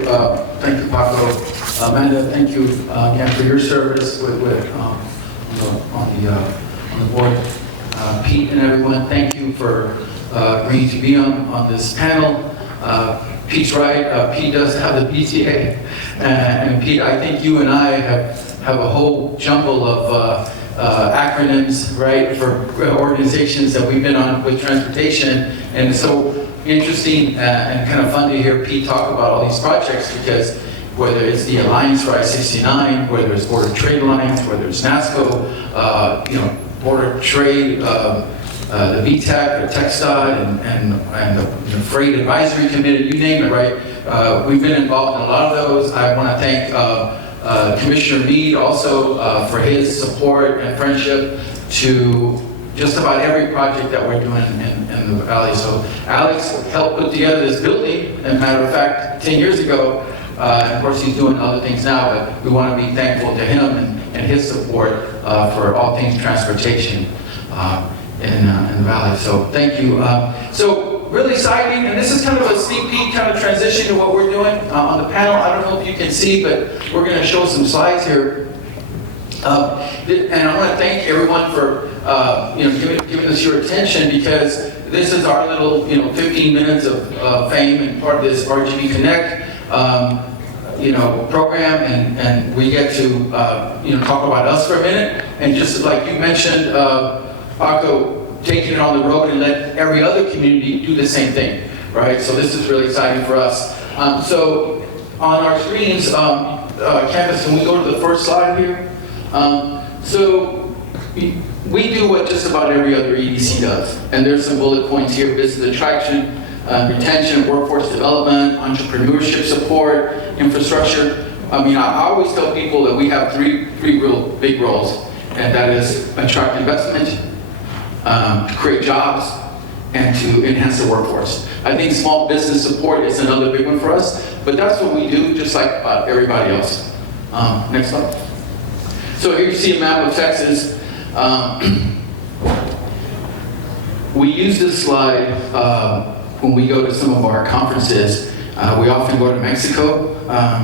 thank you, Paco. Amanda, thank you again for your service on the board. Pete and everyone, thank you for agreeing to be on this panel. Pete's right, Pete does have the PTA. And Pete, I think you and I have a whole jumble of acronyms, right, for organizations that we've been on with transportation. And it's so interesting and kind of fun to hear Pete talk about all these projects, because whether it's the Alliance for I-69, whether it's Border Trade Alliance, whether it's NASCO, Border Trade, the VTAC, the TxDOT, and the Freight Advisory Committee, you name it, right? We've been involved in a lot of those. I want to thank Commissioner Meade also for his support and friendship to just about every project that we're doing in the Valley. So Alex helped put together this building, as a matter of fact, 10 years ago. Of course, he's doing other things now, but we want to be thankful to him and his support for all things transportation in the Valley. So thank you. So really exciting, and this is kind of a sneak peek, kind of transition to what we're doing on the panel. I don't know if you can see, but we're going to show some slides here. And I want to thank everyone for giving us your attention, because this is our little 15 minutes of fame and part of this RGV Connect program, and we get to talk about us for a minute, and just like you mentioned, Paco, taking it on the road and let every other community do the same thing, right? So this is really exciting for us. So on our screens, Canvas, can we go to the first slide here? So we do what just about every other EDC does, and there's some bullet points here: business attraction, retention, workforce development, entrepreneurship support, infrastructure. I mean, I always tell people that we have three real big roles, and that is attract investment, create jobs, and to enhance the workforce. I think small business support is another big one for us, but that's what we do, just like everybody else. Next slide. So here you see a map of Texas. We use this slide when we go to some of our conferences. We often go to Mexico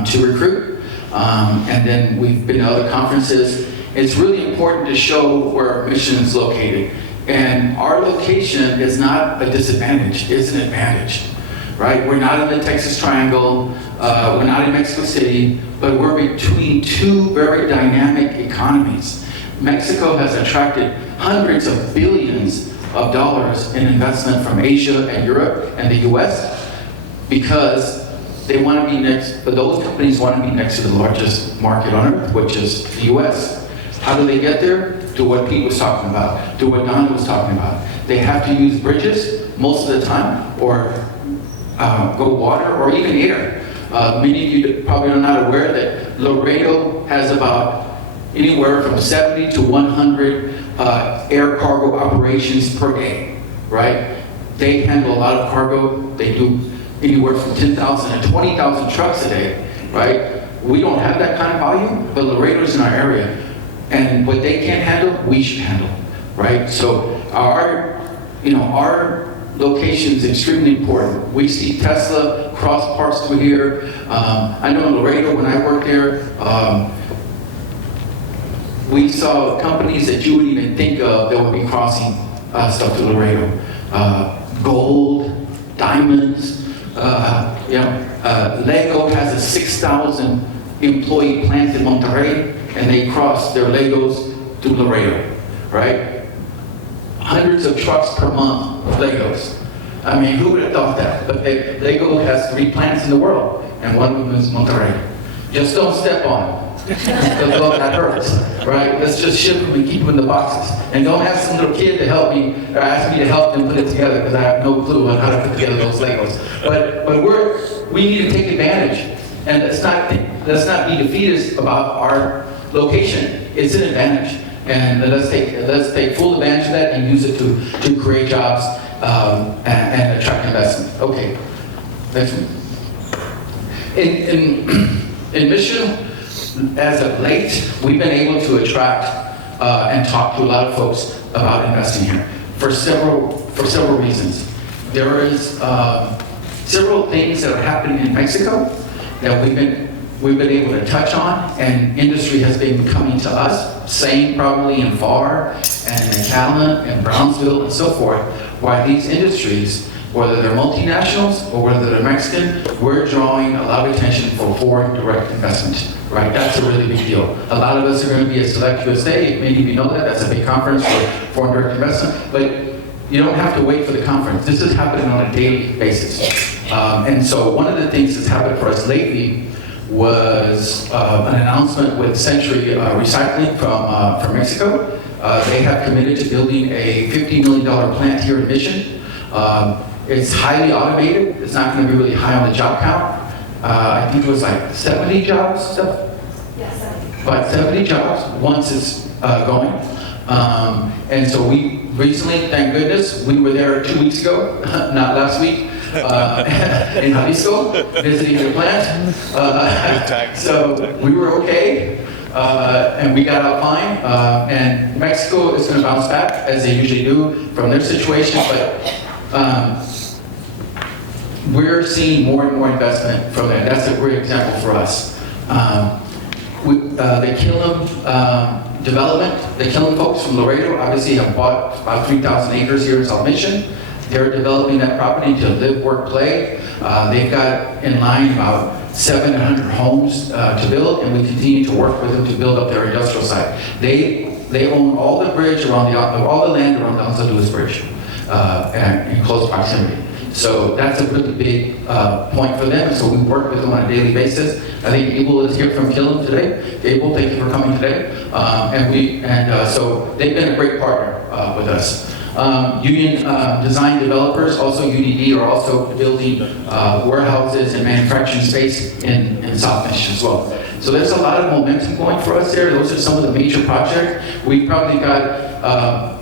to recruit, and then we've been to other conferences. It's really important to show where our mission is located. And our location is not a disadvantage, it's an advantage, right? We're not in the Texas Triangle, we're not in Mexico City, but we're between two very dynamic economies. Mexico has attracted hundreds of billions of dollars in investment from Asia and Europe and the US, because they want to be next, but those companies want to be next to the largest market on earth, which is the US. How do they get there? To what Pete was talking about, to what Don was talking about. They have to use bridges most of the time, or go water, or even air. Many of you probably are not aware that Laredo has about anywhere from 70 to 100 air cargo operations per day, right? They handle a lot of cargo. They do anywhere from 10,000 to 20,000 trucks a day, right? We don't have that kind of volume, but Laredo's in our area. And what they can't handle, we should handle, right? So our location is extremely important. We see Tesla cross parts through here. I know in Laredo, when I worked there, we saw companies that you wouldn't even think of that would be crossing stuff to Laredo. Gold, diamonds, Lego has a 6,000 employee plant in Monterrey, and they cross their Legos to Laredo, right? Hundreds of trucks per month, Legos. I mean, who would have thought that? But Lego has 3 plants in the world, and one of them is Monterrey. Just don't step on them, because that hurts, right? Let's just ship them and keep them in the boxes. And don't ask some little kid to help me, or ask me to help them put it together, because I have no clue on how to put together those Legos. But we need to take advantage, and let's not be defeatist about our location. It's an advantage, and let's take full advantage of that and use it to create jobs and attract investment. Okay, next one. In Mission, as of late, we've been able to attract and talk to a lot of folks about investing here for several reasons. There is several things that are happening in Mexico, that we've been able to touch on, and industry has been coming to us, same probably in FAR and McAllen and Brownsville and so forth, why these industries, whether they're multinationals or whether they're Mexican, we're drawing a lot of attention for foreign direct investment, right? That's a really big deal. A lot of us are going to be at Select USA, many of you know that, that's a big conference for foreign direct investment, but you don't have to wait for the conference. This is happening on a daily basis. And so one of the things that's happened for us lately was an announcement with Century Recycling from Mexico. They have committed to building a $50 million plant here in Mission. It's highly automated. It's not going to be really high on the job count. I think it was like 70 jobs, stuff? Yeah, 70. About 70 jobs once it's going. And so we recently, thank goodness, we were there 2 weeks ago, not last week, in Jalisco, visiting the plant. So we were okay, and we got out fine. And Mexico is going to bounce back, as they usually do, from their situation, but we're seeing more and more investment from there. That's a great example for us. The Killam development, the Killam folks from Laredo obviously have bought about 3,000 acres here in South Mission. They're developing that property to live, work, play. They've got in line about 700 homes to build, and we continue to work with them to build up their industrial site. They own all the bridge around all the land around the Anza Lewis Bridge, and in close proximity. So that's a really big point for them. So we work with them on a daily basis. I think Abel is here from Killam today. Abel, thank you for coming today. So they've been a great partner with us. Union Design Developers, also UDD, are also building warehouses and manufacturing space in South Mission as well. So there's a lot of momentum going for us there. Those are some of the major projects. We've probably got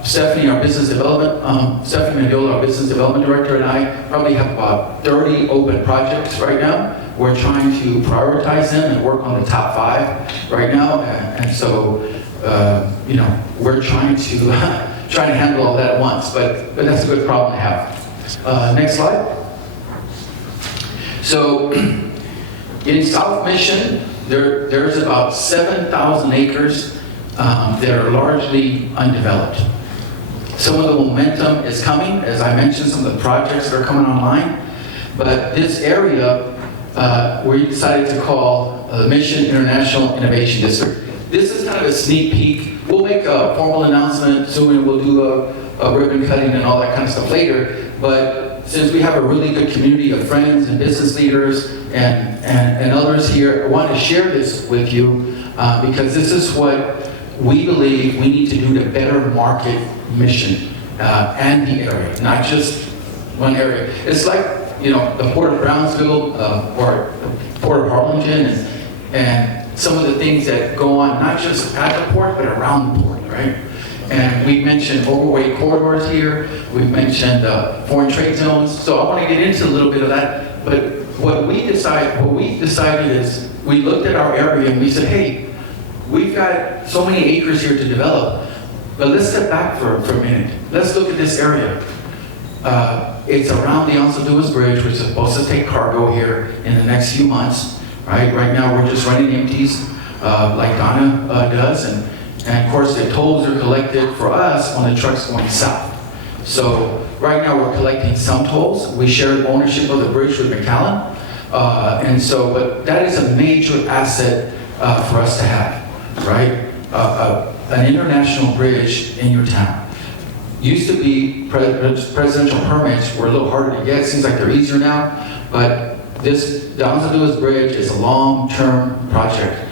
Stephanie, our business development, Stephanie Mendiola, our business development director, and I probably have about 30 open projects right now. We're trying to prioritize them and work on the top 5 right now. And so, we're trying to handle all that at once, but that's a good problem to have. Next slide. So in South Mission, there's about 7,000 acres that are largely undeveloped. Some of the momentum is coming, as I mentioned, some of the projects that are coming online, but this area we decided to call the Mission International Innovation District. This is kind of a sneak peek. We'll make a formal announcement soon, and we'll do a ribbon cutting and all that kind of stuff later. But since we have a really good community of friends and business leaders and others here, I want to share this with you because this is what we believe we need to do to better market Mission and the area, not just one area. It's like, the Port of Brownsville or the Port of Harlingen and some of the things that go on, not just at the port, but around the port, right? And we've mentioned overweight corridors here. We've mentioned foreign trade zones. So I want to get into a little bit of that. But what we decided is we looked at our area and we said, hey, we've got so many acres here to develop, but let's step back for a minute. Let's look at this area. It's around the Anza Lewis Bridge, which is supposed to take cargo here in the next few months. Right now we're just running empties like Donna does, and of course the tolls are collected for us on the trucks going south. So right now we're collecting some tolls. We share ownership of the bridge with McAllen, but that is a major asset for us to have, right? An international bridge in your town. Used to be presidential permits were a little harder to get. Seems like they're easier now, but the Anza Lewis Bridge is a long-term project.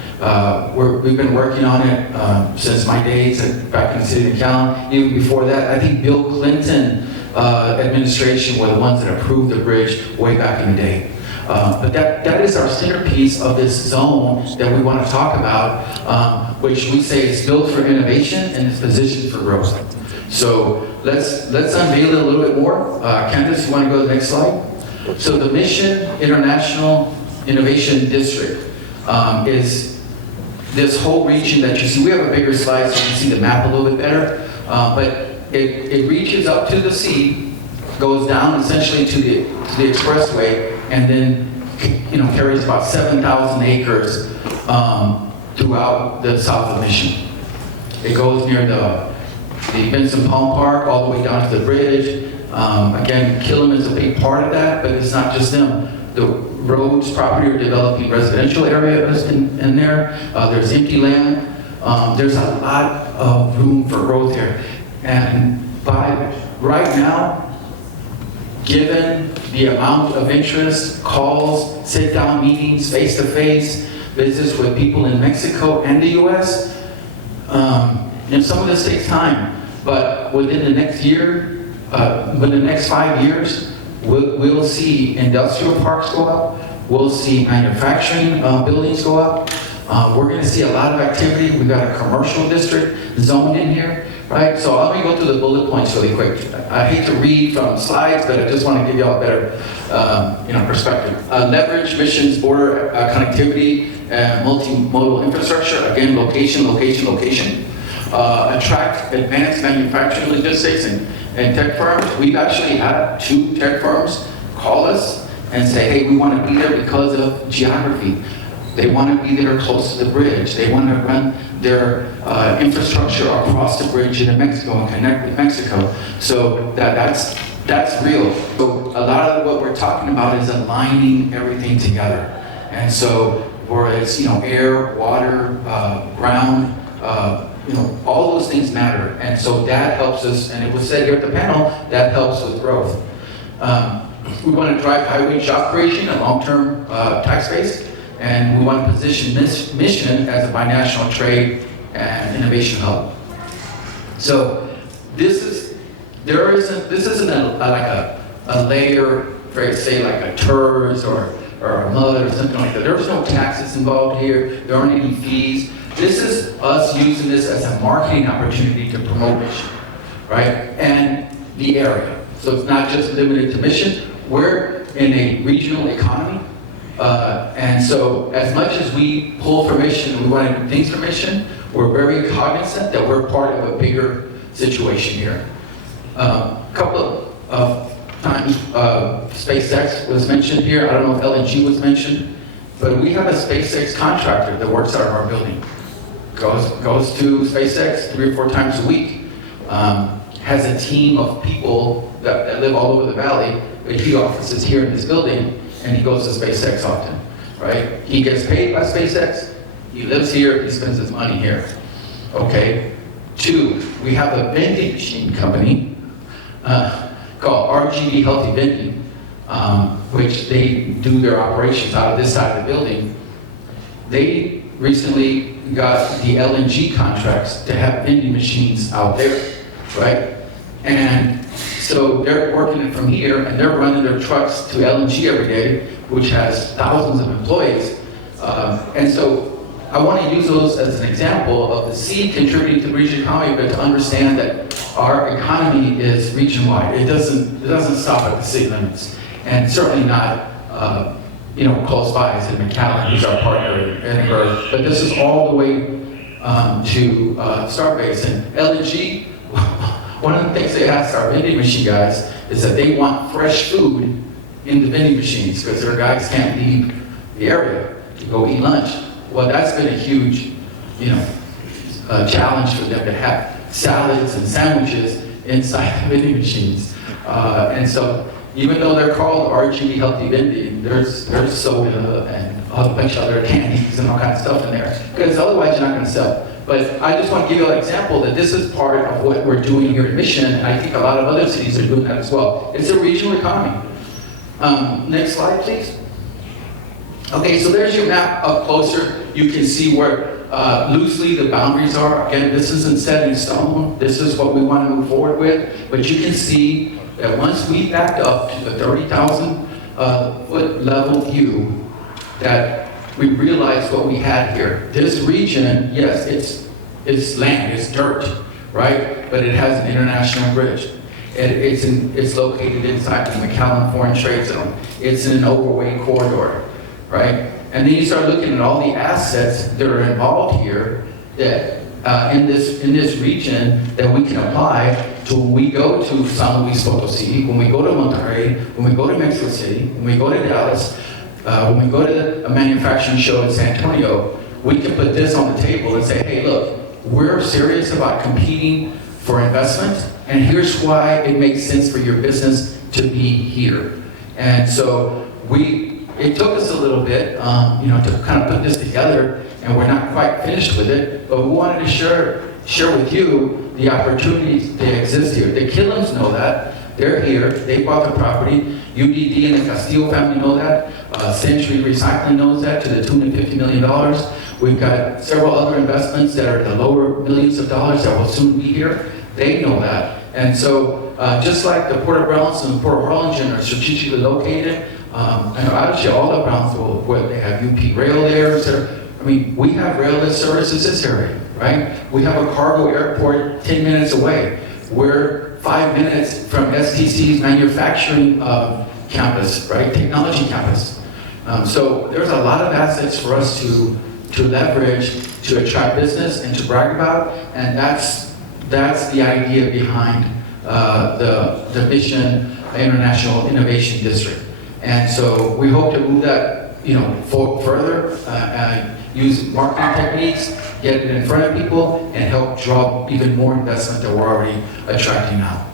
We've been working on it since my days back in the city of McAllen. Even before that, I think Bill Clinton administration were the ones that approved the bridge way back in the day. But that is our centerpiece of this zone that we want to talk about, which we say is built for innovation and is positioned for growth. So let's unveil it a little bit more. Candace, you want to go to the next slide? So the Mission International Innovation District is this whole region that you see. We have a bigger slide so you can see the map a little bit better. But it reaches up to the sea, goes down essentially to the expressway, and then carries about 7,000 acres throughout the south of Mission. It goes near the Vincent Palm Park all the way down to the bridge. Again, Killam is a big part of that, but it's not just them. The Rhodes property are developing residential areas in there. There's empty land. There's a lot of room for growth here. And right now, given the amount of interest, calls, sit-down meetings, face-to-face, visits with people in Mexico and the US, and some of this takes time, but within the next year, within the next 5 years, we'll see industrial parks go up, we'll see manufacturing buildings go up, we're going to see a lot of activity. We've got a commercial district zoned in here, right? So let me go through the bullet points really quick. I hate to read from slides, but I just want to give you all a better perspective. Leverage Mission's border connectivity and multimodal infrastructure. Again, location, location, location. Attract advanced manufacturing logistics and tech firms. We've actually had 2 tech firms call us and say, hey, we want to be there because of geography. They want to be there close to the bridge. They want to run their infrastructure across the bridge into Mexico and connect with Mexico. So that's real. So a lot of what we're talking about is aligning everything together. And so where it's air, water, ground, all those things matter. And so that helps us, and it was said here at the panel, that helps with growth. We want to drive highway job creation and long-term tax base. And we want to position this Mission as a binational trade and innovation hub. So this isn't a layer, say like a TERS or a MUD or something like that. There's no taxes involved here. There aren't any fees. This is us using this as a marketing opportunity to promote Mission, right? And the area. So it's not just limited to Mission. We're in a regional economy. And so as much as we pull for Mission and we want to do things for Mission, we're very cognizant that we're part of a bigger situation here. A couple of times SpaceX was mentioned here. I don't know if LNG was mentioned, but we have a SpaceX contractor that works out of our building. Goes to SpaceX 3 or 4 times a week. Has a team of people that live all over the valley, but he offices here in this building, and he goes to SpaceX often, right? He gets paid by SpaceX, he lives here, he spends his money here. Okay. 2, we have a vending machine company called RGV Healthy Vending, which they do their operations out of this side of the building. They recently got the LNG contracts to have vending machines out there, right? And so they're working it from here, and they're running their trucks to LNG every day, which has thousands of employees. And so I want to use those as an example of the seed contributing to the region economy, but to understand that our economy is region-wide. It doesn't stop at the city limits, and certainly not close by as in McAllen, who's our partner in Edinburgh. But this is all the way to Starbase. And LNG, one of the things they asked our vending machine guys is that they want fresh food in the vending machines because their guys can't leave the area to go eat lunch. Well, that's been a huge, challenge for them to have salads and sandwiches inside the vending machines. And so, even though they're called RGV Healthy Vending, there's soda and a bunch of other candies and all kinds of stuff in there, because otherwise you're not going to sell. But I just want to give you an example that this is part of what we're doing here in Mission, and I think a lot of other cities are doing that as well. It's a regional economy. Next slide, please. Okay, so there's your map up closer. You can see where loosely the boundaries are. Again, this isn't set in stone. This is what we want to move forward with. But you can see that once we backed up to the 30,000 foot level view, that we realized what we had here. This region, yes, it's land, it's dirt, right? But it has an international bridge. It's located inside the McAllen Foreign Trade Zone. It's in an overweight corridor, right? And then you start looking at all the assets that are involved here that in this region that we can apply to when we go to San Luis Potosí, when we go to Monterrey, when we go to Mexico City, when we go to Dallas, When we go to a manufacturing show in San Antonio, we can put this on the table and say, hey, look, we're serious about competing for investment, and here's why it makes sense for your business to be here. And so it took us a little bit, to kind of put this together, and we're not quite finished with it, but we wanted to share with you the opportunities that exist here. The Killims know that. They're here. They bought the property. UDD and the Castillo family know that. Century Recycling knows that to the tune of $50 million. We've got several other investments that are the lower millions of dollars that will soon be here. They know that. And so just like the Port of Brownsville and Port of Harlingen are strategically located, and actually all of Brownsville, where they have UP Rail there, we have rail services this area, right? We have a cargo airport 10 minutes away. We're 5 minutes from STC's manufacturing campus, right? Technology campus. So there's a lot of assets for us to leverage, to attract business and to brag about, and that's the idea behind the Mission International Innovation District. And so we hope to move that, further, use marketing techniques, get it in front of people, and help draw even more investment that we're already attracting now.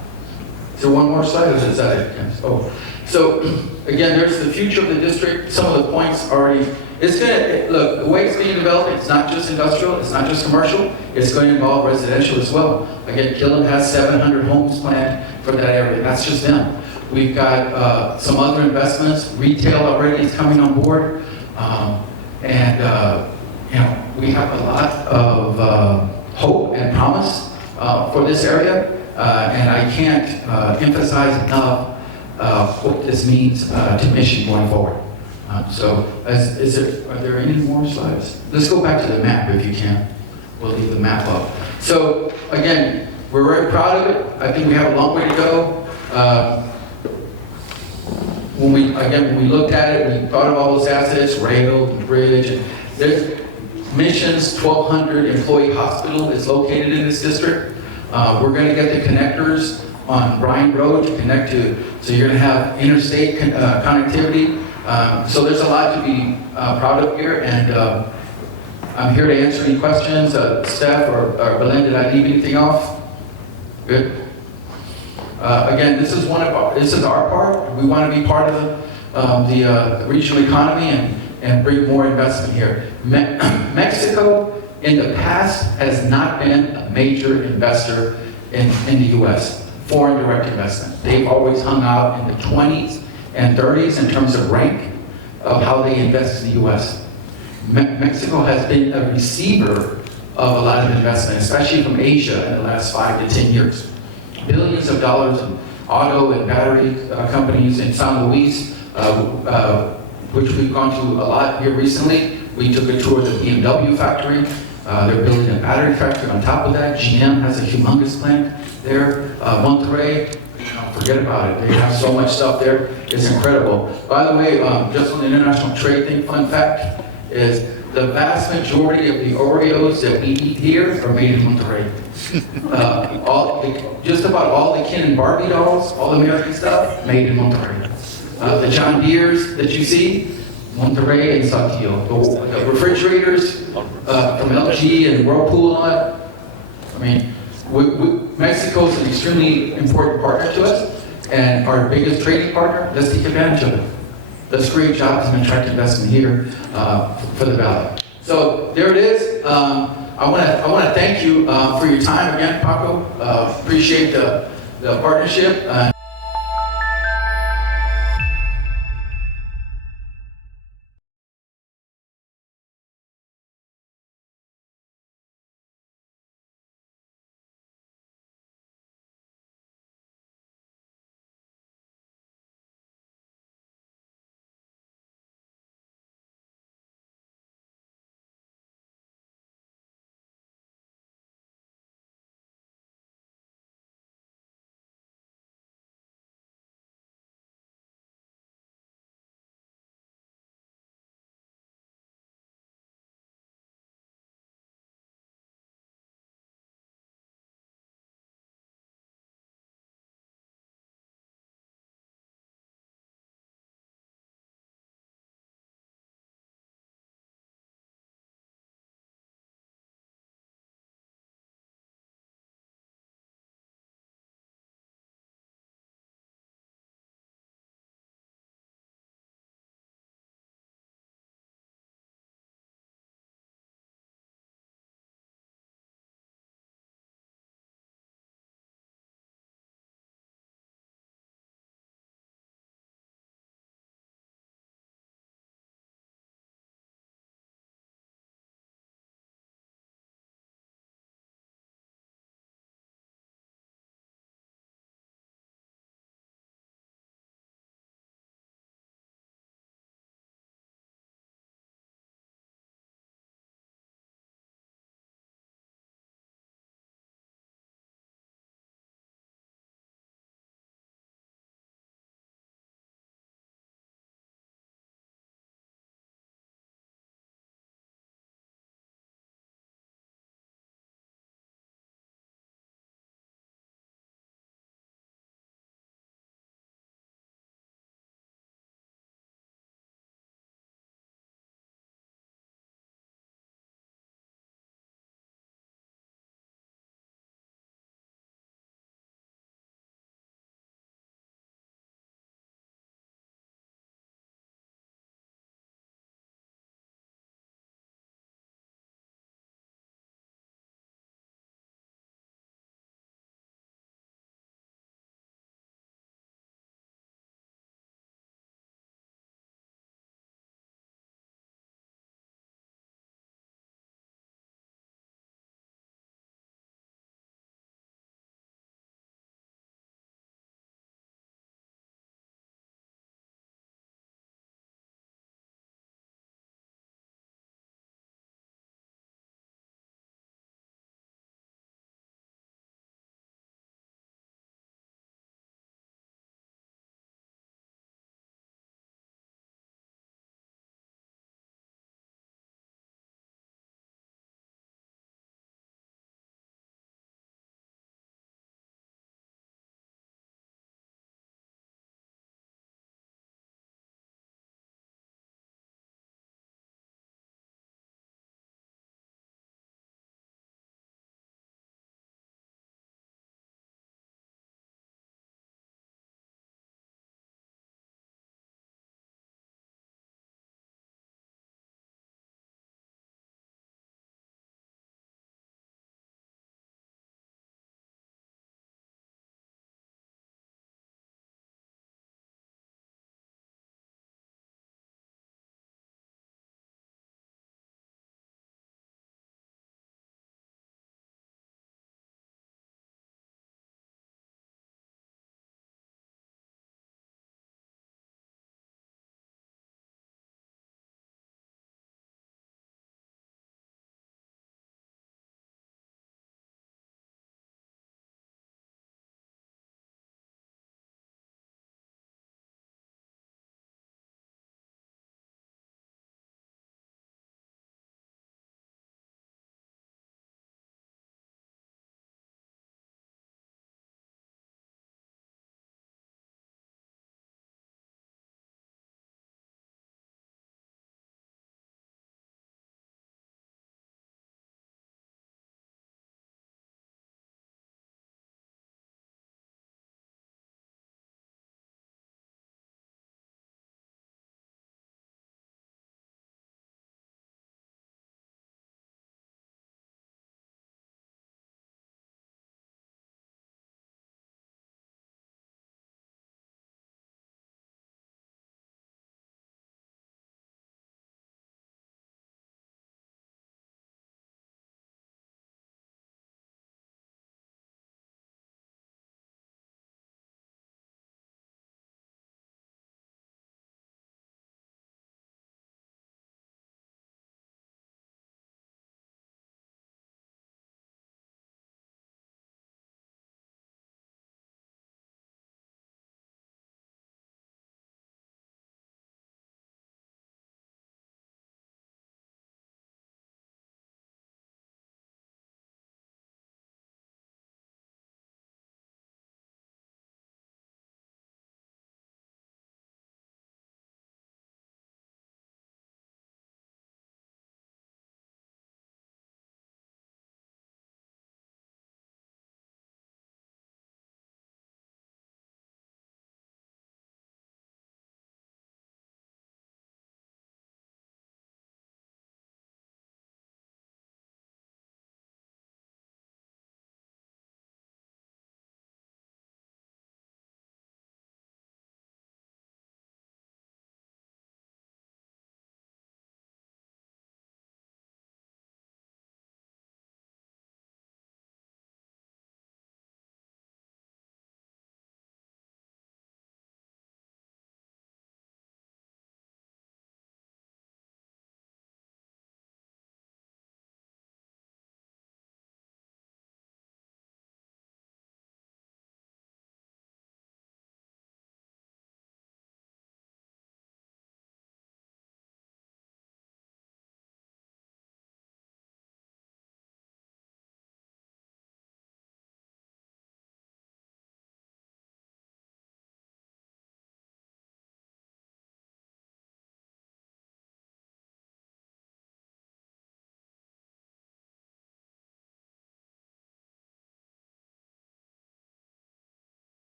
So one more slide, or is that it? Yes. Oh, so again, there's the future of the district. Some of the points already. Look, the way it's being developed, it's not just industrial, it's not just commercial, it's going to involve residential as well. Again, Killam has 700 homes planned for that area. That's just them. We've got some other investments. Retail already is coming on board, we have a lot of hope and promise for this area, and I can't emphasize enough what this means to Mission going forward. Are there any more slides? Let's go back to the map if you can. We'll leave the map up. So again, we're very proud of it. I think we have a long way to go. When we looked at it, we thought of all those assets, rail and bridge. And there's Mission's 1,200 employee hospital is located in this district. We're going to get the connectors on Bryan Road to connect to, so you're going to have interstate connectivity. So there's a lot to be proud of here, and I'm here to answer any questions. Steph or Belen, did I leave anything off? Good. Again, this is our part. We want to be part of the regional economy and bring more investment here. Mexico, in the past, has not been a major investor in the U.S. Foreign direct investment. They've always hung out in the 20s and 30s in terms of rank of how they invest in the U.S. Mexico has been a receiver of a lot of investment, especially from Asia in the last 5 to 10 years. Billions of dollars in auto and battery companies in San Luis, which we've gone to a lot here recently. We took a tour of the BMW factory. They're building a battery factory on top of that. GM has a humongous plant there. Monterrey, forget about it. They have so much stuff there. It's incredible. By the way, just on the international trade thing, fun fact is the vast majority of the Oreos that we eat here are made in Monterrey. Just about all the Ken and Barbie dolls, all the American stuff, made in Monterrey. The John Deeres that you see, Monterrey and Saltillo. The refrigerators from LG and Whirlpool and all that. I mean, Mexico is an extremely important partner to us and our biggest trading partner. Let's take advantage of it. Let's create jobs and attract investment here for the Valley. So there it is. I want to thank you for your time again, Paco. Appreciate the partnership.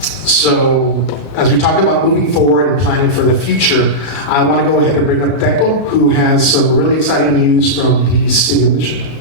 So as we talk about moving forward and planning for the future, I want to go ahead and bring up Teclo, who has some really exciting news from the city of Mission.